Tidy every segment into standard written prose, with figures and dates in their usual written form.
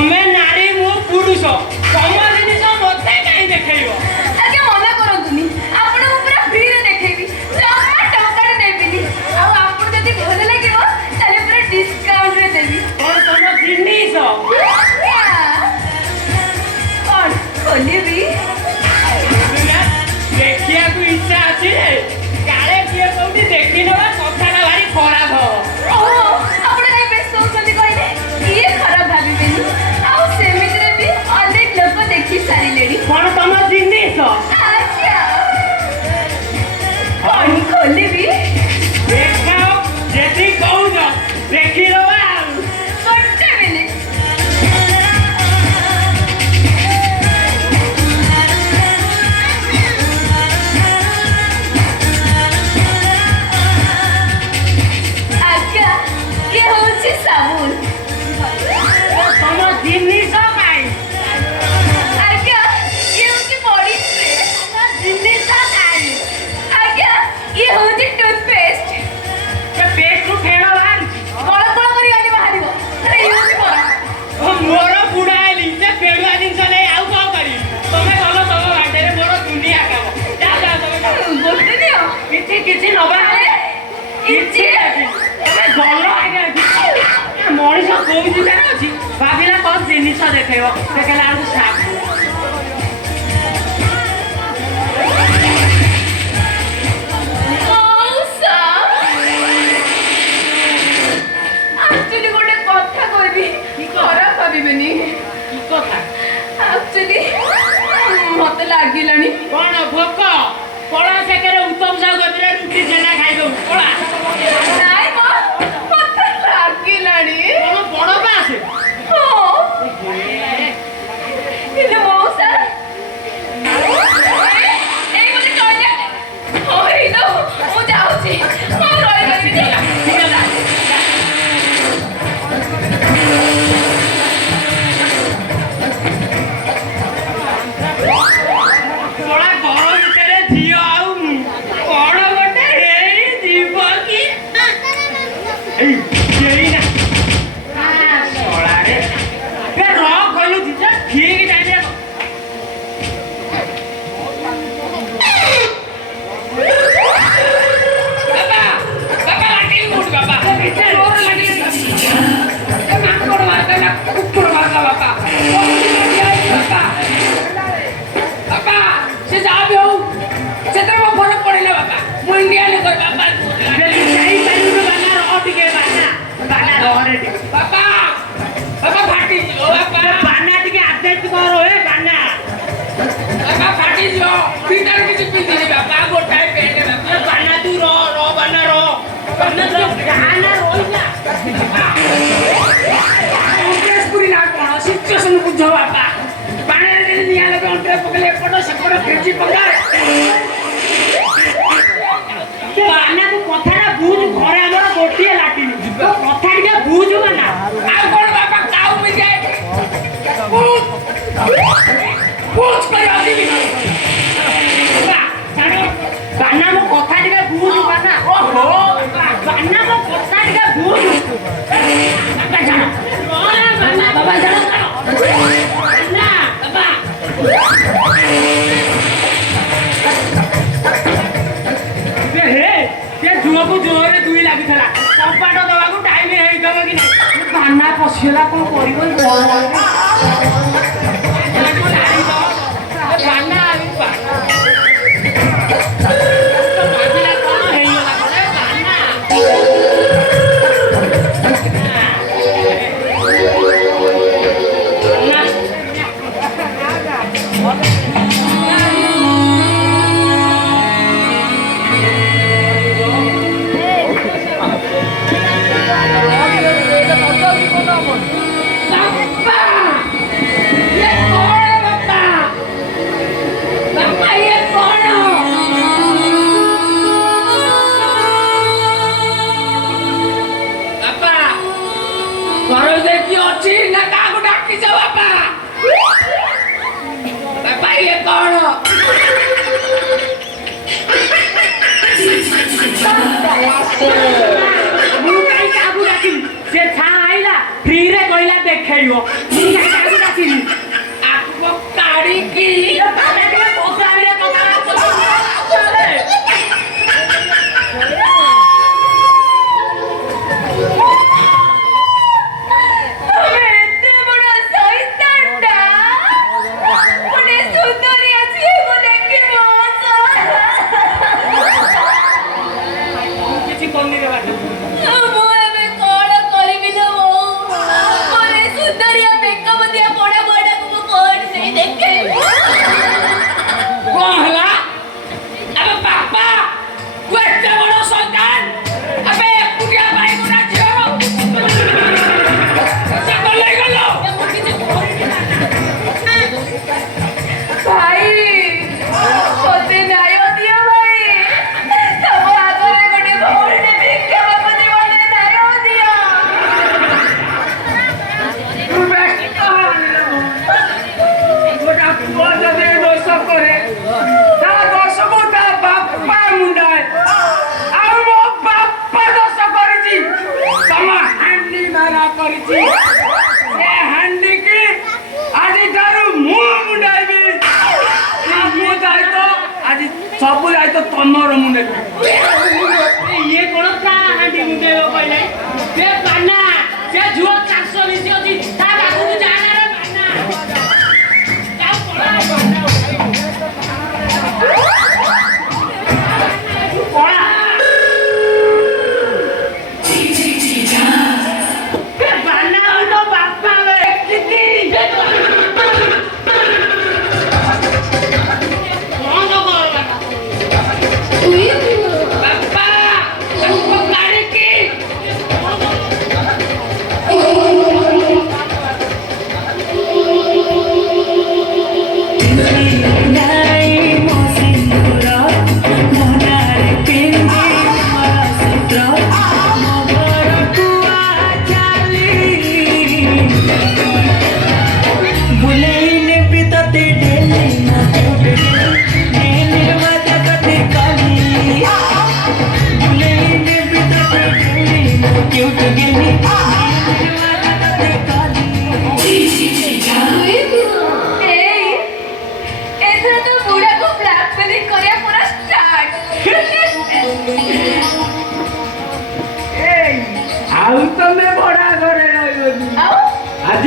तमे नारी मु पुरुष तम जिनिस मते काई देखैबो आगे मना करंतुनी आपण पूरा फ्री रे देखैबी जमा टका नेबिनी आ आपण जदी भल लागिवो ताले पूरा डिस्काउंट रे देबी और तम जिनिस कौन खोलिबी देखिया को इच्छा अछि रे काले किए कोठी देखि नबा कथाटा भारी खराब हो ओहो आपण काई बेस सोचली कहले ये खराब भाबिबेनी आ सेमित रे भी अनेक लोक देखि सारी लेडी कोन तम जिनिस अच्छा कौन खोलिबी देखाओ जेती कहू देखि नबा गोटे मिनिट ये होची साबुन तम जिनिस काई आज्ञा ये होची बॉडी स्प्रे तम जिनिस काई आज्ञा ये होची टूथपेस्ट से पेट को फेणो बाहर कळ कळ करी आनी बाहरिबो अरे ये होची मोरा ओ मोर बुढाइली से फेडुआ जिनिस नै आउ का करी तमे गलो तम बाटे रे मोर दुनिया काम जा जा तमे गोटे दियो किछि नबा किछि तमे गलो आगे मଣିଷ କୋଉ ଜାଗାରେ ଅଛି ଭାବିଲା କଣ ଜିନିଷ ଦେଖେଇବ ଦେଖିଲା ବେଳକୁ ସାପ ମଉସା ଆକ୍ଚୁଆଲି ଗୋଟେ କଥା କହିବି ଖରାପ ଭାବିବେନି କି କଥା ଆକ୍ଚୁଆଲି ମତେ ଲାଗିଲାଣି କଣ ଭୋକ ପଳା ସେକରେ ଉତ୍ତମ ସାହୁ ଗତିରେ ରୁଟି ଛେନା ଖାଇଦଉ ପଳା ନାଇଁ ମ ମତେ ଲାଗିଲାଣି କଣ ବଡ଼ ପାସ ହଁ କିନ୍ତୁ ମଉସା ଏଇ ମୋତେ କହିଲେ ହଉ ହେଇତ ମୁଁ ଯାଉଛି ମୁଁ ରହିପାରିବିନି ପଳା ଘର ଭିତରେ ଝିଅ ଆଉ କଣ ଗୋଟେ ହେଇ ଯିବ କି ଏଇ ନା ଶଳାରେ ଏ ର ଖୋଲୁଛି ଯେ ଠିକ ଟାଇମରେ ବାବା ବାବା ଲାଟିନ୍ କୋଉଠି ବାବା ଏତେ ରୋର ଲାଗିଲେ ଏ ମାଙ୍କଡ ମାର୍କା ନା କୁକୁର ମାର୍କା ବାବା ବାବା ବାବା ସେ ଯାହା ବି ହଉ ସେଥିରେ ମୋ ଫରକ ପଡ଼ିଲା ବାବା ମୁଁ ଇଣ୍ଡିଆରେ କର ବାବା ଯାଇପାରିବୁ ବାନା ରହ ଟିକେ ବାନା ରହରେ ଟିକେ ବାବା ବାବା ଫାଟିଯିବ ବାବା ବାନା ଟିକେ ଆଡଜଷ୍ଟ କର ଏ ବାନା ବାବା ଫାଟିଯିବ ଭିତରେ କିଛି ପିନ୍ଧିନି ବାବା ଗୋଟାଏ ପେଣ୍ଟ ବାବା ବାନା ତୁ ରହ ବାନା ରହ ବାନା ଗାନା ରହିଲା କଂଗ୍ରେସ ପୁରୀ ନା କଣ ସିଚୁଏସନ ବୁଝ ବାବା ପାଣିରେ ନିଆଁ ଲଗେ ଅଣ୍ଟରେ ପକେଇଲେ ଏପଟ ସେପଟ ଫେଜି ପକାଏ ବାନା ତୁ କଥାଟା ବୁଝ ଘରେ ଆମର ଗୋଟିଏ ଲାଟିନ୍ କଥା ଟିକେ ବୁଝ ବାନା ଆଉ କଣ ବାପା କାଉ ମିଯାଏ ବୁଝ କରି ଆସିବି ବାନା ମୋ କଥା ଟିକେ ବୁଝ ବାନା ଓହୋ ବାନା ମୋ କଥା ଟିକେ ବୁଝ ବାବା ଜାଣ ବାବା ଜାଣ ବାନା ବାବା ଝୁଅକୁ ଜୋରରେ ଦୁଇ ଲାଗିଥିଲା କପାଟ ଦବାକୁ ଟାଇମ ହେଇଥିବ କି ନାହିଁ ବାନା ପଶିଗଲା କଣ କରିବ ବାନା କଣ ହେଇଗଲା से छा आइला फ्री रे कहला देखैयो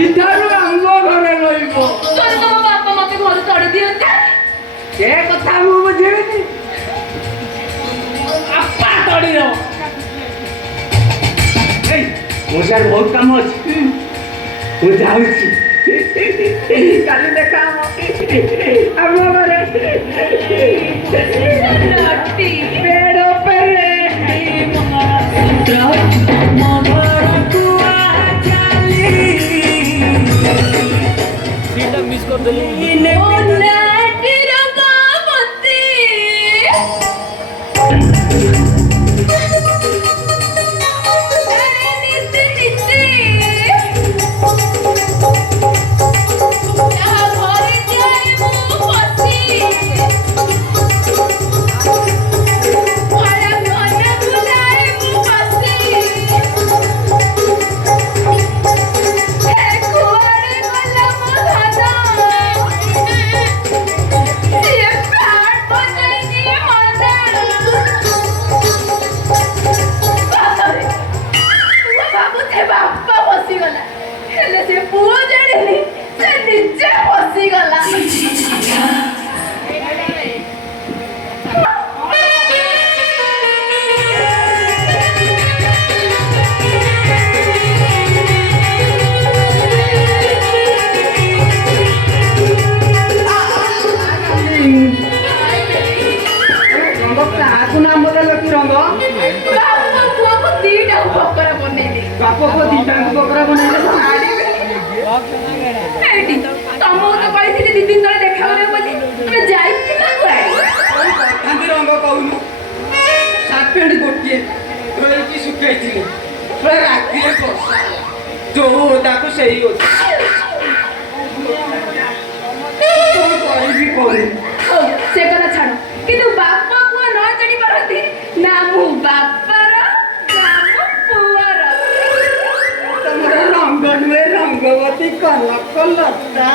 ଆଜିଠାରୁ ଆମ ଘରେ ରହିବ। ତୋର ତମ ବାପା ମତେ ଘରୁ ତଡ଼ି ଦିଅନ୍ତେ। ସେ କଥା ମୁଁ ବୁଝିବିନି। ବାପା ତଡ଼ିବ। ମୋ ସିଆଡ଼େ ବହୁତ କାମ ଅଛି, ମୁଁ ଯାଉଛି। କାଲି ଦେଖା ହବ ଆମ ଘରେ। ରଟି ପେଡ଼ ପେରେ ମୋ ଘରକୁ ମିସ୍ କରିଦେଲି। ଓ ନାଟି ରଙ୍ଗବତୀ ନିତି ନିତି ଯାହା ଘରେ ଯାଏ ମୁଁ ପଶି ଭରା ଘରକୁ ଯାଏ ମୁଁ ପଶି କୁଆଡ଼େ ଗଲା ମୋ ଧନ ସିଏ ପ୍ରାଣ ବଜାଇ ନିଏ ମନ। ମୁଁ ଭାବୁଛେ ବାପା ବସିଗଲା, ହେଲେ ସେ ପୁଅ ଜାଣିନି ସେ ନିଜେ ବସିଗଲା। ରଙ୍ଗ କାହାକୁ ନାମ ଦେଲ କି ରଙ୍ଗ? ବାପା ପୁଅକୁ ଦିଟାକୁ ବକରା ବନେଇଲି। ବାପ ପୁଅ ଦିଟାଙ୍କୁ ବକରା ବନେଇଲେ ତ ମାରିବେ। ଏଇଠି ତମକୁ ତ କହିଥିଲି 2 ଦିନ ତଳେ ଦେଖା କରିବା ବୋଲି, ତମେ ଯାଇଥିଲ କୁଆଡ଼େ? କଥାନ୍ତି ରଙ୍ଗ କହୁନୁ। ସାର୍ଟ ପ୍ୟାଣ୍ଟ ଗୋଟିଏ ଧୋଇକି ଶୁଖେଇଥିଲି, ରାତିରେ ବର୍ଷା ହେଲା। ଯୋଉ ଓଦାକୁ ସେଇ ଓଦା। କଣ କରିବି କହୁନୁ? ହଉ ସେ କଥା ଛାଡ଼, କିନ୍ତୁ ବାପା ପୁଅ ନ ଜାଣି ପାରନ୍ତି ନା ମୁଁ ବାପାର ନା ମୁଁ ପୁଅର। ତମର ରଙ୍ଗ ନୁହେଁ ରଙ୍ଗବତୀ କନକ ଲତା।